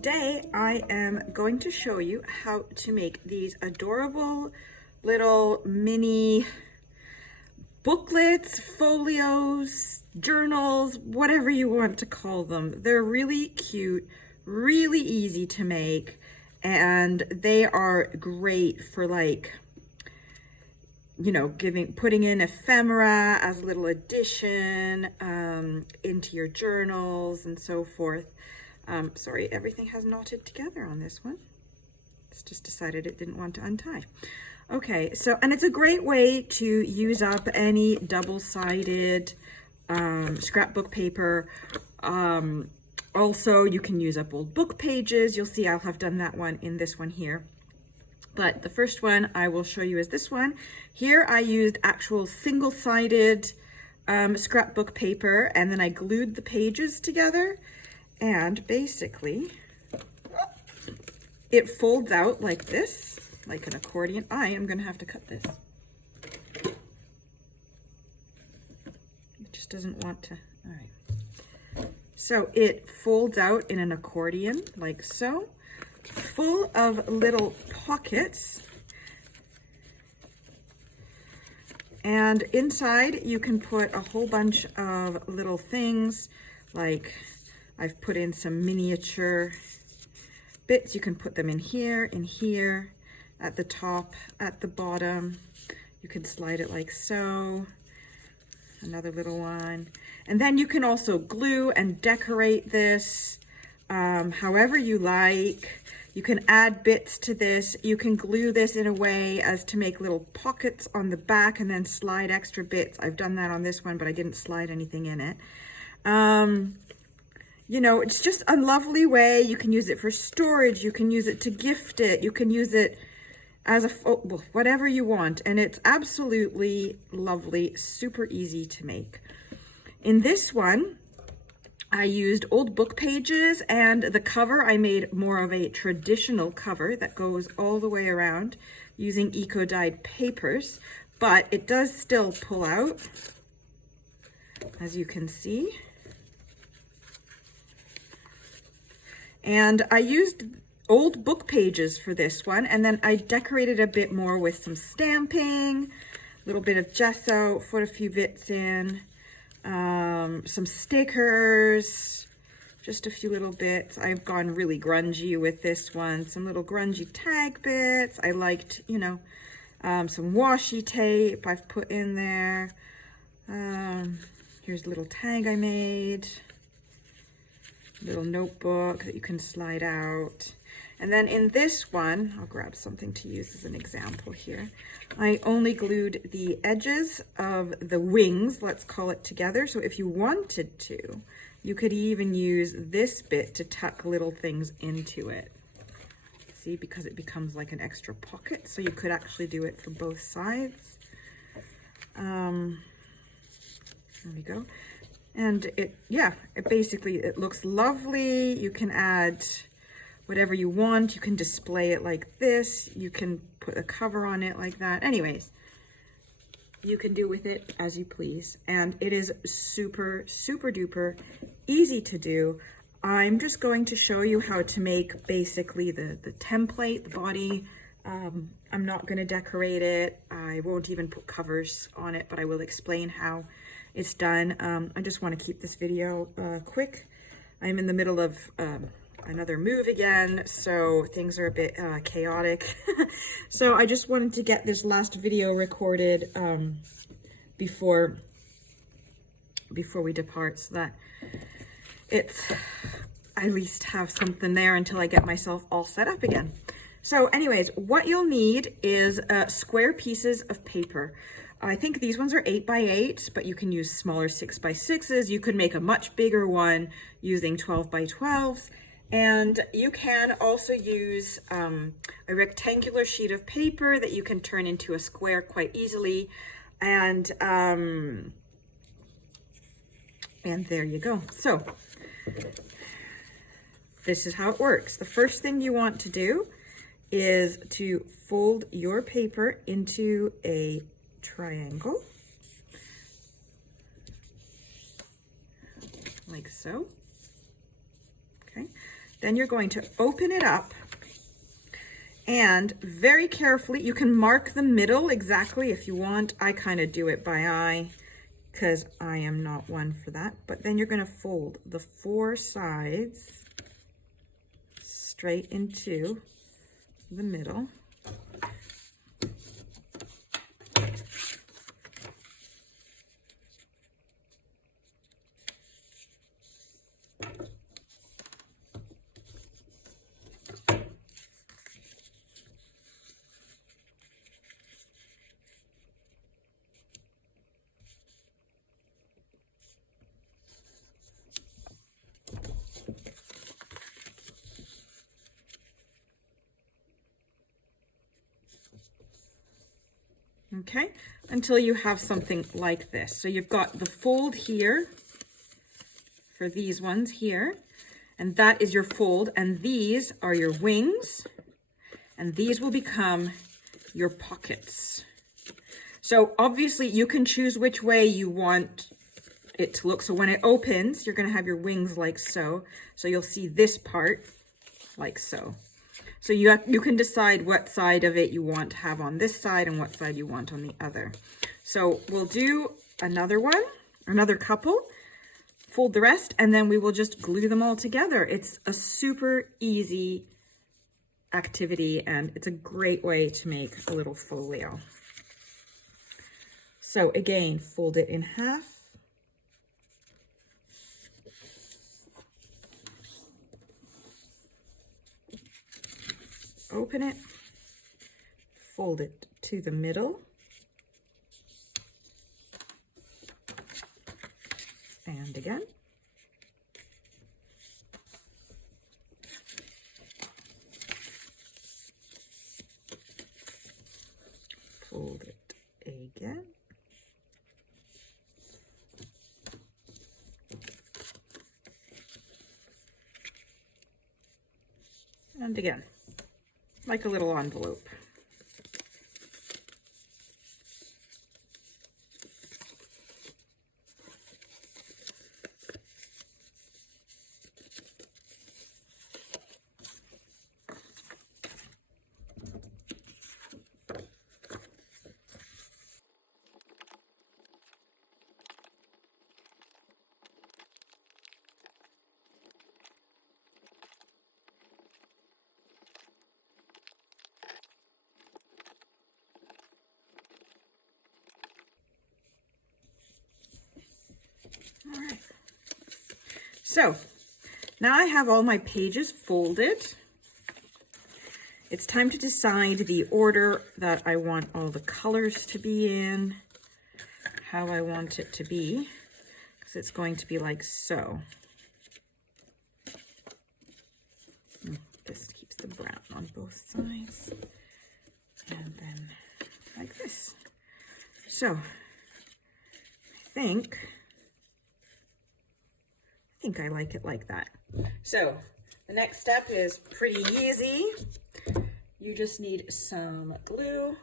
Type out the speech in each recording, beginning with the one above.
today I am going to show you how to make these adorable little mini booklets, folios, journals, whatever you want to call them. They're really cute, really easy to make, and they are great for, like, you know, putting in ephemera as a little addition into your journals and so forth. Sorry, everything has knotted together on this one. It's just decided it didn't want to untie. Okay, so, and it's a great way to use up any double-sided scrapbook paper. Also, you can use up old book pages. You'll see I'll have done that one in this one here. But the first one I will show you is this one. Here I used actual single-sided scrapbook paper, and then I glued the pages together. And basically, it folds out like this, like an accordion. I am going to have to cut this. It just doesn't want to. All right. So it folds out in an accordion, like so, full of little pockets. And inside, you can put a whole bunch of little things, like I've put in some miniature bits. You can put them in here, at the top, at the bottom. You can slide it like so. Another little one. And then you can also glue and decorate this however you like. You can add bits to this. You can glue this in a way as to make little pockets on the back and then slide extra bits. I've done that on this one, but I didn't slide anything in it. You know, it's just a lovely way. You can use it for storage. You can use it to gift it. You can use it as whatever you want. And it's absolutely lovely, super easy to make. In this one, I used old book pages, and the cover, I made more of a traditional cover that goes all the way around using eco-dyed papers, but it does still pull out, as you can see. And I used old book pages for this one, and then I decorated a bit more with some stamping, a little bit of gesso, put a few bits in, some stickers, just a few little bits. I've gone really grungy with this one, some little grungy tag bits. I liked, you know, some washi tape I've put in there. Here's a little tag I made. Little notebook that you can slide out. And then in this one, I'll grab something to use as an example here. I only glued the edges of the wings, let's call it, together. So if you wanted to, you could even use this bit to tuck little things into it. See, because it becomes like an extra pocket. So you could actually do it for both sides. There we go. And it basically, it looks lovely. You can add whatever you want. You can display it like this. You can put a cover on it like that. Anyways, you can do with it as you please. And it is super, super duper easy to do. I'm just going to show you how to make basically the template, the body. I'm not going to decorate it. I won't even put covers on it, but I will explain how it's done. I just want to keep this video quick. I'm in the middle of another move again, so things are a bit chaotic. So I just wanted to get this last video recorded before we depart, so that it's, I at least have something there until I get myself all set up again. So anyways, what you'll need is square pieces of paper. I think these ones are 8 by 8, but you can use smaller 6 by 6s. You could make a much bigger one using 12 by 12s. And you can also use a rectangular sheet of paper that you can turn into a square quite easily. And there you go. So this is how it works. The first thing you want to do is to fold your paper into a triangle, like so. Okay, Then you're going to open it up and very carefully, you can mark the middle exactly if you want. I kind of do it by eye because I am not one for that. But then you're going to fold the 4 sides straight into the middle. Okay, until you have something like this. So you've got the fold here for these ones here, and that is your fold, and these are your wings, and these will become your pockets. So obviously you can choose which way you want it to look. So when it opens, you're going to have your wings like so. So you'll see this part like so. So you can decide what side of it you want to have on this side and what side you want on the other. So we'll do another one, another couple, fold the rest, and then we will just glue them all together. It's a super easy activity, and it's a great way to make a little folio. So again, fold it in half. Open it, fold it to the middle, and again. Fold it again. And again. Like a little envelope. All right. So now I have all my pages folded. It's time to decide the order that I want all the colors to be in, how I want it to be, because it's going to be like so. This keeps the brown on both sides. And then like this. So I think I like it like that. So the next step is pretty easy. You just need some glue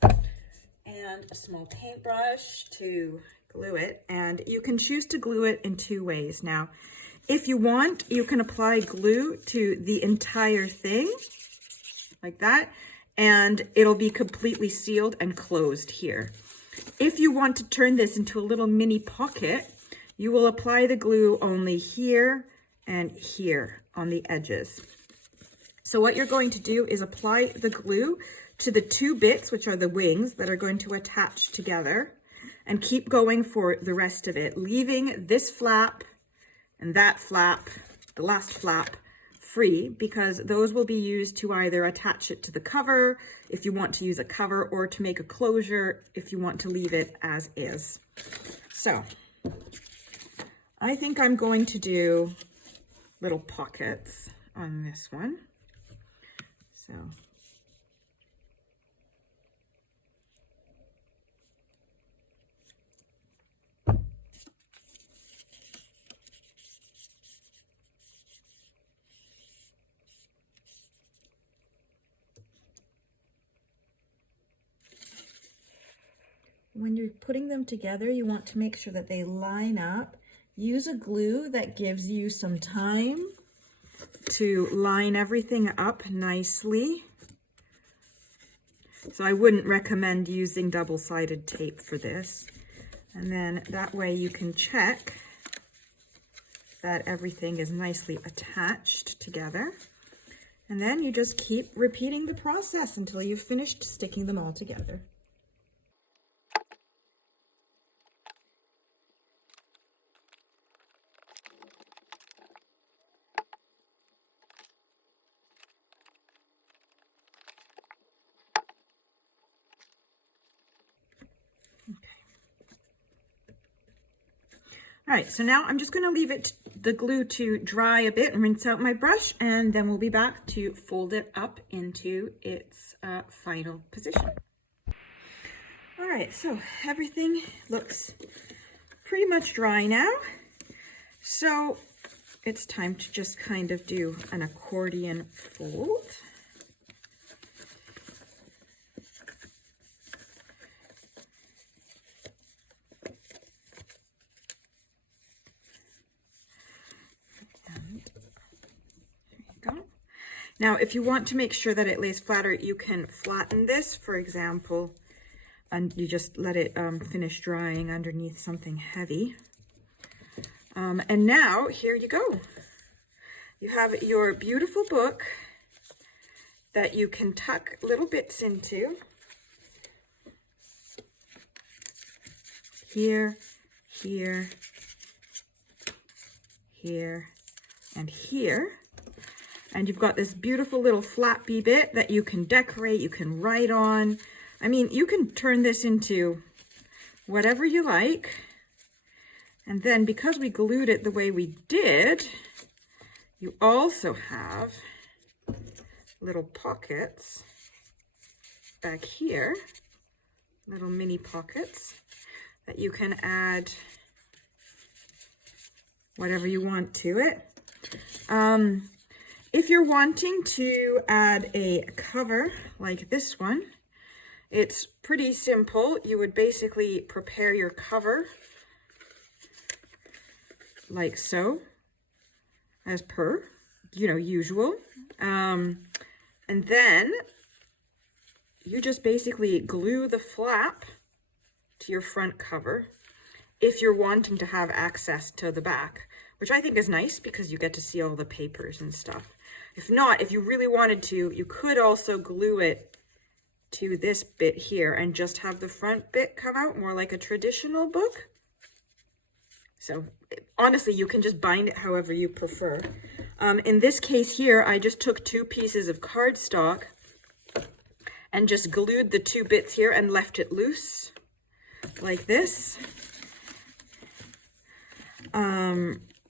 and a small paintbrush to glue it. And you can choose to glue it in 2 ways. Now, if you want, you can apply glue to the entire thing like that, and it'll be completely sealed and closed here. If you want to turn this into a little mini pocket, you will apply the glue only here and here on the edges. So what you're going to do is apply the glue to the 2 bits, which are the wings that are going to attach together, and keep going for the rest of it, leaving this flap and that flap, the last flap, free, because those will be used to either attach it to the cover if you want to use a cover, or to make a closure if you want to leave it as is. So I think I'm going to do little pockets on this one. So when you're putting them together, you want to make sure that they line up. Use a glue that gives you some time to line everything up nicely. So I wouldn't recommend using double-sided tape for this. And then that way you can check that everything is nicely attached together. And then you just keep repeating the process until you've finished sticking them all together. All right, so now I'm just going to leave the glue to dry a bit and rinse out my brush, and then we'll be back to fold it up into its final position. All right, so everything looks pretty much dry now. So it's time to just kind of do an accordion fold. Now, if you want to make sure that it lays flatter, you can flatten this, for example, and you just let it finish drying underneath something heavy. And now, here you go. You have your beautiful book that you can tuck little bits into. Here, here, here, and here. And you've got this beautiful little flappy bit that you can decorate, you can write on. I mean, you can turn this into whatever you like. And then because we glued it the way we did, you also have little pockets back here, little mini pockets that you can add whatever you want to it. If you're wanting to add a cover like this one, it's pretty simple. You would basically prepare your cover like so, as per, usual. And then you just basically glue the flap to your front cover if you're wanting to have access to the back, which I think is nice because you get to see all the papers and stuff. If not, if you really wanted to, you could also glue it to this bit here and just have the front bit come out more like a traditional book. So honestly, you can just bind it however you prefer. In this case here, I just took 2 pieces of cardstock and just glued the 2 bits here and left it loose like this.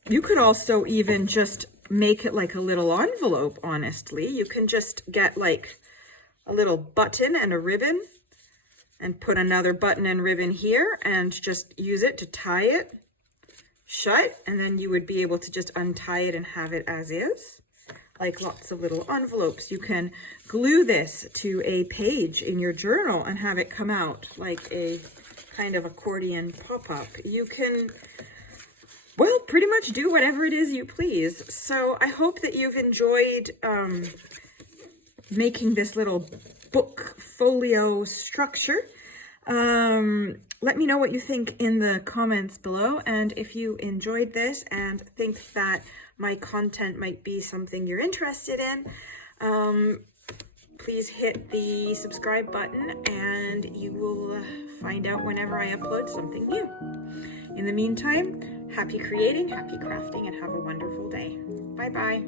You could also even just make it like a little envelope, honestly. You can just get like a little button and a ribbon and put another button and ribbon here and just use it to tie it shut, and then you would be able to just untie it and have it as is, like lots of little envelopes. You can glue this to a page in your journal and have it come out like a kind of accordion pop-up. You can, well, pretty much do whatever it is you please. So I hope that you've enjoyed making this little book folio structure. Let me know what you think in the comments below, and if you enjoyed this and think that my content might be something you're interested in, please hit the subscribe button and you will find out whenever I upload something new. In the meantime, happy creating, happy crafting, and have a wonderful day. Bye-bye.